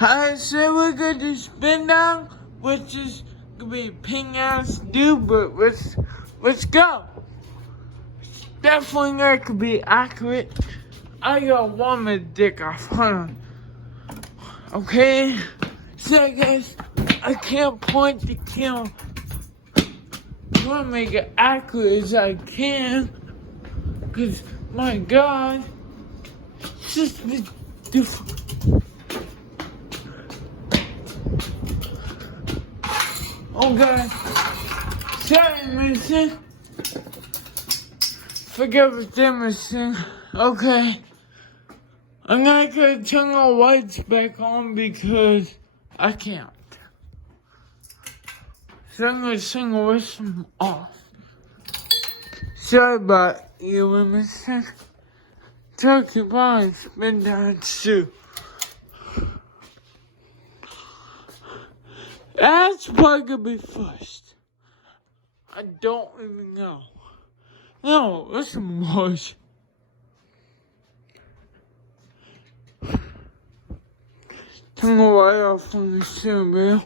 I said we're gonna spin down, which is gonna be ping ass dude, but let's go. Definitely not gonna be accurate. I got one with dick off. Hold on. Okay? So I guess I can't point the camera. I wanna make it accurate as I can. Cause my God, it's just the oh God. Sorry, Mason. Forget what they missing. Okay. I'm not gonna turn the lights back on because I can't. So I'm gonna sing the rest of them off. Sorry about you, Mason. Talk about it's been down too. That's probably gonna be first. I don't even know. No, listen, boys. Turn the light off on the steering wheel.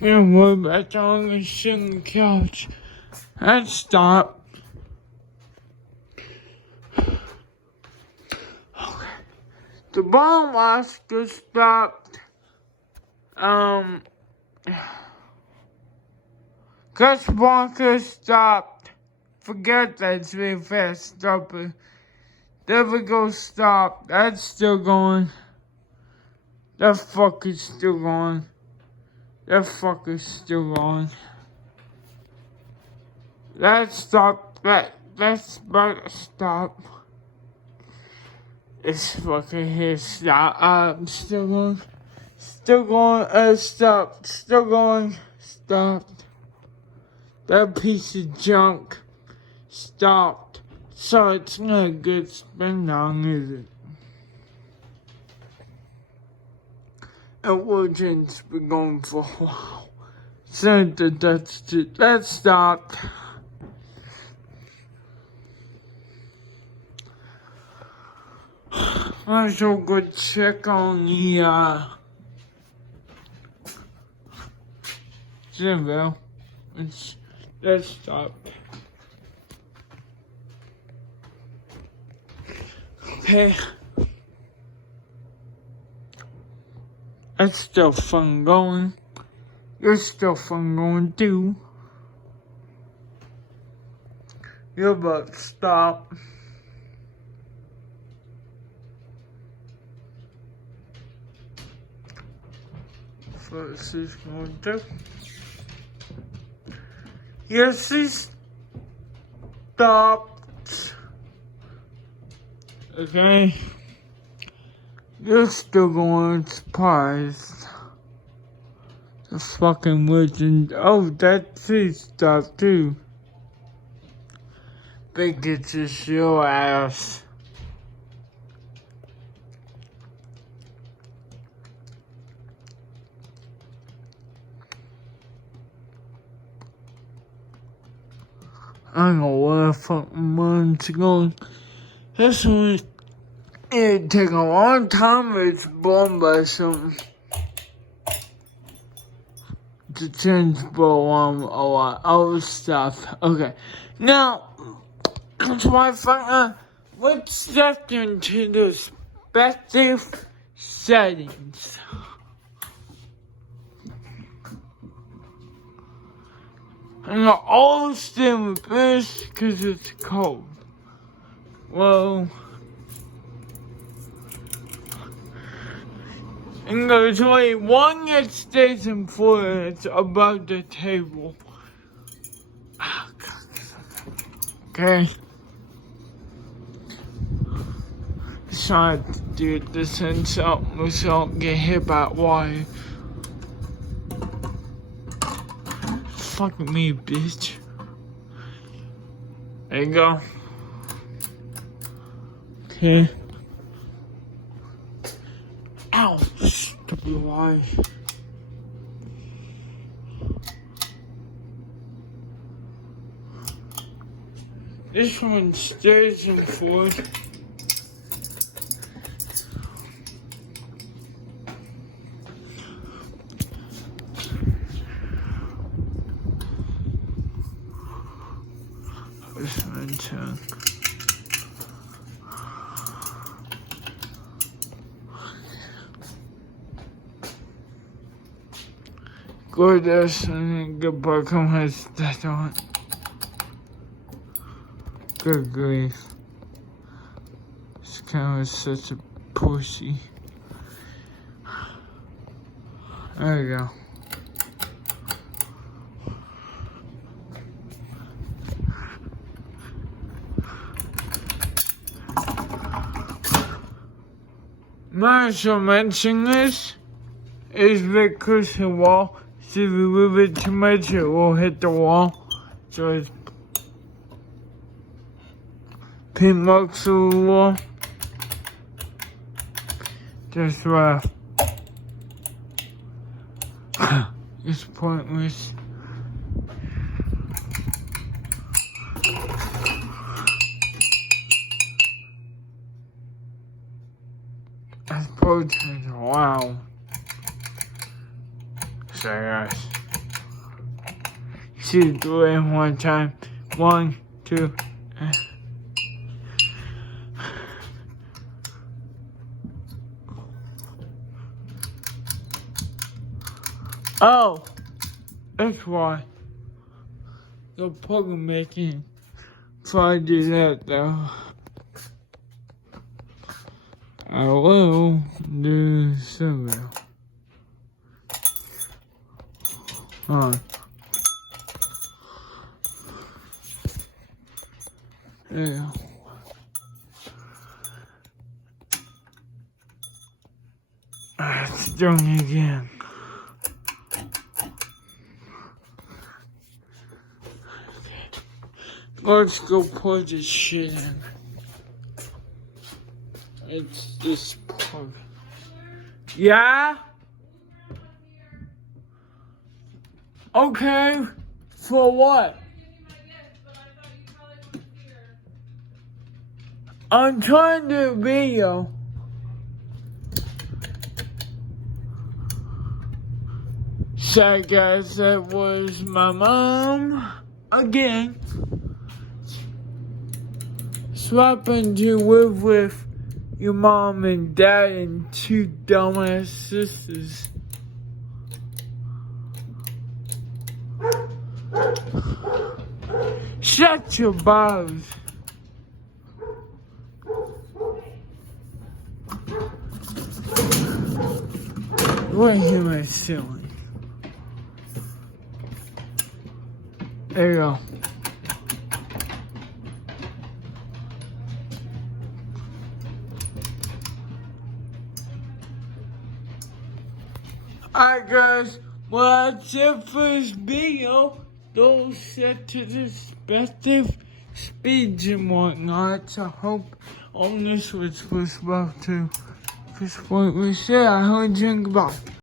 Can't worry about that. I'm gonna sit on the couch. And stop. Okay. The bomb Oscar stopped. Chris Walker stopped. Forget that, it's really fast. Stop it. There we go, stop. That's still going. That fucker's still going. That fucker's still going. That stopped. That's about to stop. It's fucking here. Stop. Still going. Still going. Stop. Still going. Stop. That piece of junk stopped. So it's not a good spin down, is it? And Origins been going for a while. So that stopped. Might as well go check on the Zinville. That stopped. Okay. That's still fun going. You're still fun going too. You're about to stop. First is going to. Yes, he stopped. Okay. You're still going surprised. The fucking legend. Oh, that tree stopped too. Big it's just your ass. I don't know where the fucking months ago. This one, it take a long time. It's blown by something to change blow on a lot of stuff. Okay, now that's why I find let's step into the respective settings. I'm gonna all stay with this because it's cold. Well, and there's only one that stays in Florida. It's above the table. Okay. So I have to do this and so I don't get hit by wire. Fuck me, bitch. There you go. Okay. Ow, stupid wire. This one stays in forward. check. Gorgeous and good Barcom has that on. Good grief. This camera is such a pussy. There we go. Marshall mentioned this is because the wall. So if you move it too much, it will hit the wall. So it's pin marks on the wall. Just rough. It's pointless. That's protest. Wow. Sorry guys. See, do it one time. 1, 2. Oh, that's why. The program making. So I do that though. I will do several. There you go. It's doing it again. Let's go put this shit in. It's this plug. Yeah? Okay. For what? I'm trying to do a video. Sorry guys, that was my mom again. Swapping to live with your mom and dad and 2 dumbass sisters. Shut your balls. What am I doing? There you go. Alright guys, well that's it for this video. Those set to the respective speeds and whatnot. So I hope all this was worthwhile too. This point we said, I heard you. Goodbye.